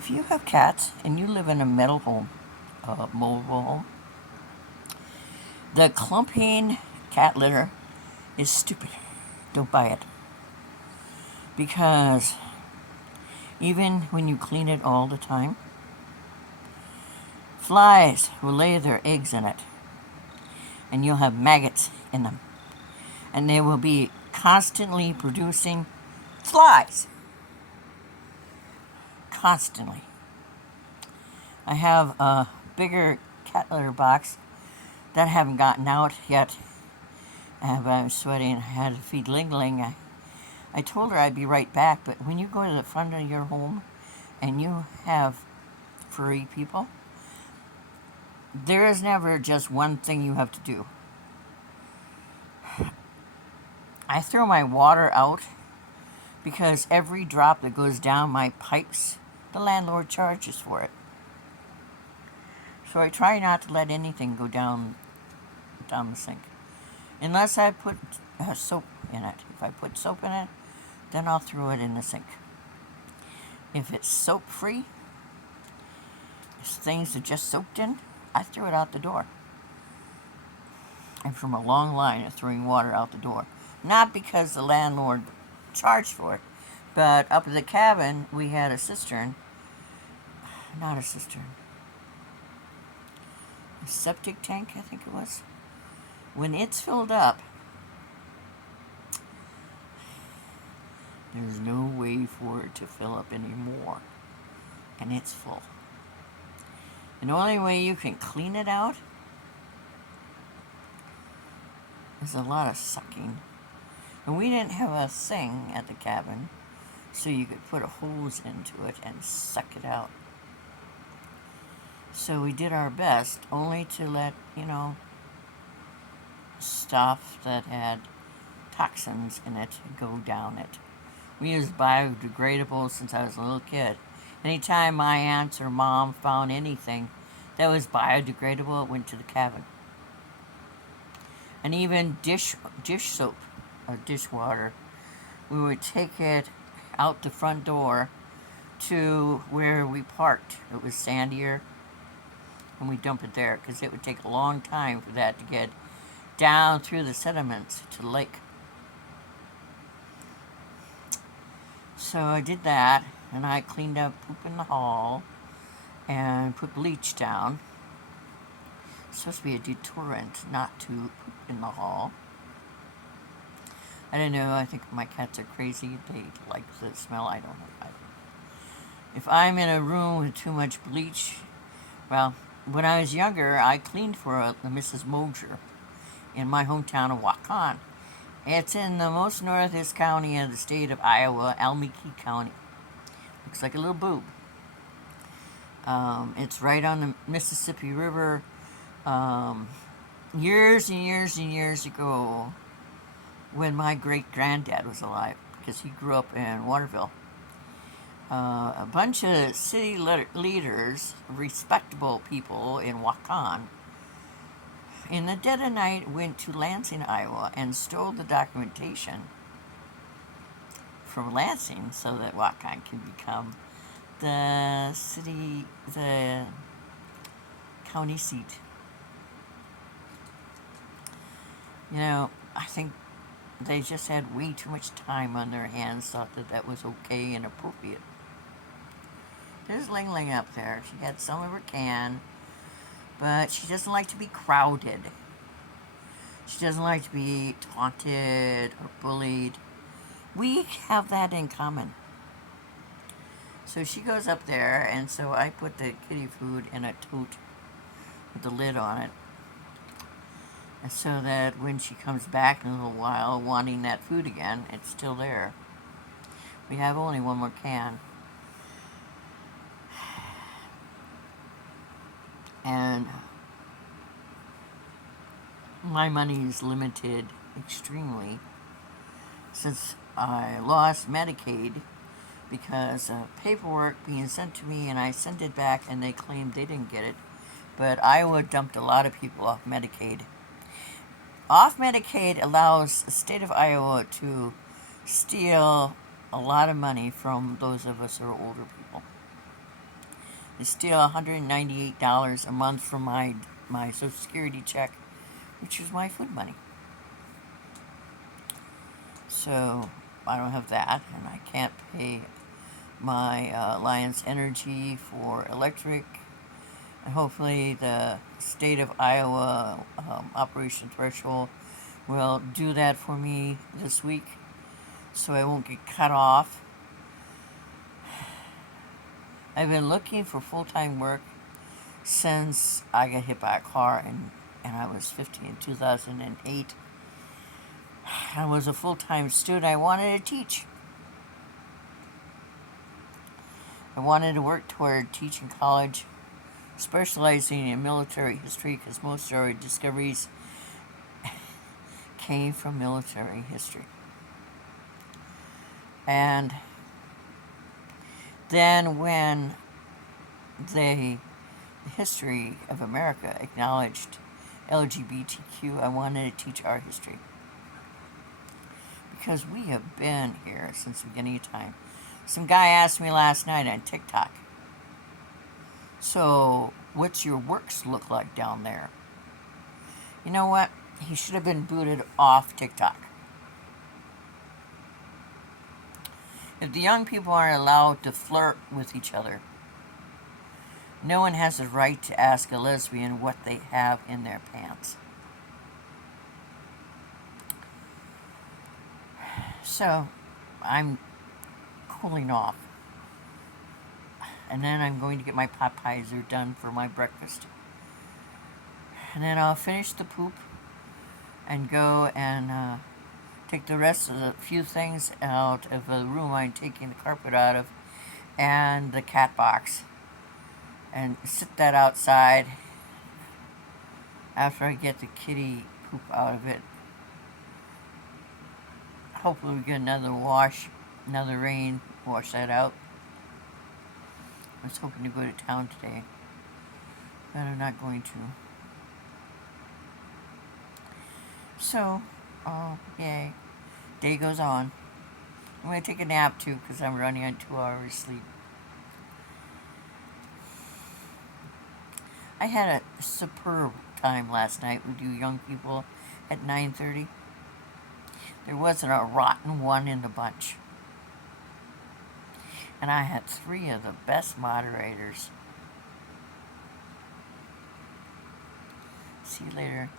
If you have cats and you live in a metal home, a mobile home, the clumping cat litter is stupid. Don't buy it. Because even when you clean it all the time, flies will lay their eggs in it. And you'll have maggots in them. And they will be constantly producing flies. Constantly. I have a bigger cat litter box that I haven't gotten out yet. I'm sweating. I had to feed Ling Ling. I told her I'd be right back, but when you go to the front of your home and you have furry people, there is never just one thing you have to do. I throw my water out because every drop that goes down my pipes, the landlord charges for it. So I try not to let anything go down the sink. Unless I put soap in it. If I put soap in it, then I'll throw it in the sink. If it's soap free, things that just soaked in, I throw it out the door. I'm from a long line of throwing water out the door. Not because the landlord charged for it, but up at the cabin we had a cistern. Not a cistern. A septic tank, I think it was. When it's filled up, there's no way for it to fill up anymore. And it's full. And the only way you can clean it out is a lot of sucking. And we didn't have a thing at the cabin, so you could put a hose into it and suck it out. So we did our best, only to let, stuff that had toxins in it go down it. We used biodegradable since I was a little kid. Anytime my aunts or mom found anything that was biodegradable, it went to the cabin. And even dish soap or dishwater, we would take it out the front door to where we parked. It was sandier, and we dump it there because it would take a long time for that to get down through the sediments to the lake. So I did that, and I cleaned up poop in the hall and put bleach down. It's supposed to be a deterrent not to poop in the hall. I don't know, I think my cats are crazy. They like the smell, I don't know. If I'm in a room with too much bleach, well, when I was younger, I cleaned for a Mrs. Moser in my hometown of Waukon. It's in the most northeast county of the state of Iowa, Almeke County. Looks like a little boob. It's right on the Mississippi River. Years and years and years ago, when my great-granddad was alive, because he grew up in Waterville, a bunch of city leaders, respectable people in Waukon, in the dead of night went to Lansing, Iowa, and stole the documentation from Lansing so that Waukon can become the county seat. I think they just had way too much time on their hands, thought that that was okay and appropriate. There's Ling Ling up there. She had some of her can, but she doesn't like to be crowded. She doesn't like to be taunted or bullied. We have that in common. So she goes up there, and so I put the kitty food in a tote with the lid on it, so that when she comes back in a little while wanting that food again, it's still there. We have only one more can. And my money is limited extremely since I lost Medicaid because of paperwork being sent to me, and I sent it back and they claimed they didn't get it. But Iowa dumped a lot of people off Medicaid. Off Medicaid allows the state of Iowa to steal a lot of money from those of us who are older people. They steal $198 a month from my Social Security check, which is my food money. So I don't have that, and I can't pay my Alliance Energy for electric. And hopefully the state of Iowa Operation Threshold will do that for me this week so I won't get cut off. I've been looking for full-time work since I got hit by a car and I was 15 in 2008. I was a full-time student. I wanted to teach. I wanted to work toward teaching college, specializing in military history because most of our discoveries came from military history. And then when the history of America acknowledged LGBTQ, I wanted to teach our history. Because we have been here since the beginning of time. Some guy asked me last night on TikTok, so what's your works look like down there? You know what? He should have been booted off TikTok. If the young people aren't allowed to flirt with each other, no one has the right to ask a lesbian what they have in their pants. So, I'm cooling off. And then I'm going to get my Popeyes done for my breakfast. And then I'll finish the poop and go and take the rest of the few things out of the room I'm taking the carpet out of and the cat box and sit that outside after I get the kitty poop out of it. Hopefully we get another rain, wash that out. I was hoping to go to town today, but I'm not going to. So, yay. Day goes on. I'm going to take a nap too because I'm running on 2 hours sleep. I had a superb time last night with you young people at 9:30. There wasn't a rotten one in the bunch. And I had 3 of the best moderators. See you later.